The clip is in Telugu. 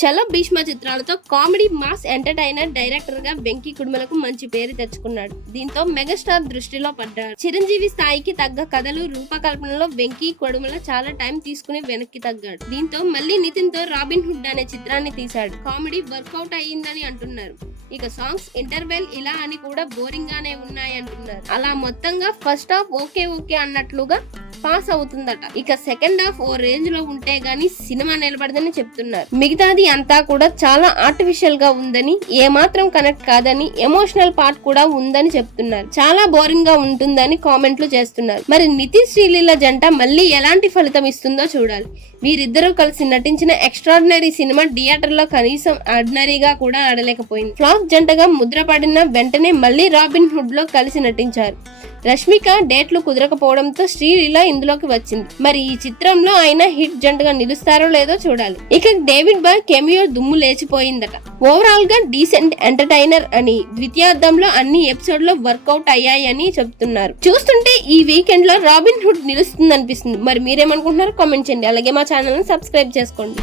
చలో భీష్మ చిత్రాలతో కామెడీ మాస్ ఎంటర్టైనర్ డైరెక్టర్ గా వెంకీ కుడుమలకు మంచి పేరు తెచ్చుకున్నాడు. దీంతో మెగాస్టార్ దృష్టిలో పడ్డాడు. చిరంజీవి స్థాయికి తగ్గ కథలు రూపకల్పనలో వెంకీ కుడుమల చాలా టైం తీసుకుని వెనక్కి తగ్గాడు. దీంతో మళ్ళీ నితిన్ తో రాబిన్ హుడ్ అనే చిత్రాన్ని తీశాడు. కామెడీ వర్కౌట్ అయ్యిందని అంటున్నారు. ఇక సాంగ్స్ ఇంటర్వెల్ ఇలా అని కూడా బోరింగ్ గానే ఉన్నాయి అంటున్నారు. అలా మొత్తంగా ఫస్ట్ హాఫ్ ఓకే అన్నట్లుగా పాస్ అవుతుందట. ఇక సెకండ్ హాఫ్ ఓ రేంజ్ లో ఉంటే గానీ సినిమా నిలబడదని చెప్తున్నారు. మిగతాది అంతా కూడా చాలా ఆర్టిఫిషియల్ గా ఉందని, ఏమాత్రం కనెక్ట్ కాదని, ఎమోషనల్ పార్ట్ కూడా ఉందని చెప్తున్నారు. చాలా బోరింగ్ గా ఉంటుందని కామెంట్లు చేస్తున్నారు. మరి నితిన్ శ్రీలీల జంట మళ్ళీ ఎలాంటి ఫలితం ఇస్తుందో చూడాలి. వీరిద్దరూ కలిసి నటించిన ఎక్స్ట్రాడినరీ సినిమా థియేటర్ లో కనీసం ఆర్డినరీగా కూడా ఆడలేకపోయింది. ఫ్లాప్ జంటగా ముద్రపడిన వెంటనే మళ్ళీ రాబిన్ హుడ్ లో కలిసి నటించారు. రష్మిక డేట్లు కుదరకపోవడంతో శ్రీలీల ఇందులోకి వచ్చింది. మరి ఈ చిత్రంలో ఆయన హిట్ జంటగా నిలుస్తారో లేదో చూడాలి. ఇక డేవిడ్ బాయ్ కెమియో దుమ్ము లేచిపోయిందట. ఓవరాల్ గా డీసెంట్ ఎంటర్టైనర్ అని, ద్వితీయార్థంలో అన్ని ఎపిసోడ్ లో వర్కౌట్ అయ్యాయని చెప్తున్నారు. చూస్తుంటే ఈ వీకెండ్ లో రాబిన్ హుడ్ నిలుస్తుంది అనిపిస్తుంది. మరి మీరేమనుకుంటున్నారో కామెంట్ చేయండి. అలాగే మా ఛానల్ ని సబ్స్క్రైబ్ చేసుకోండి.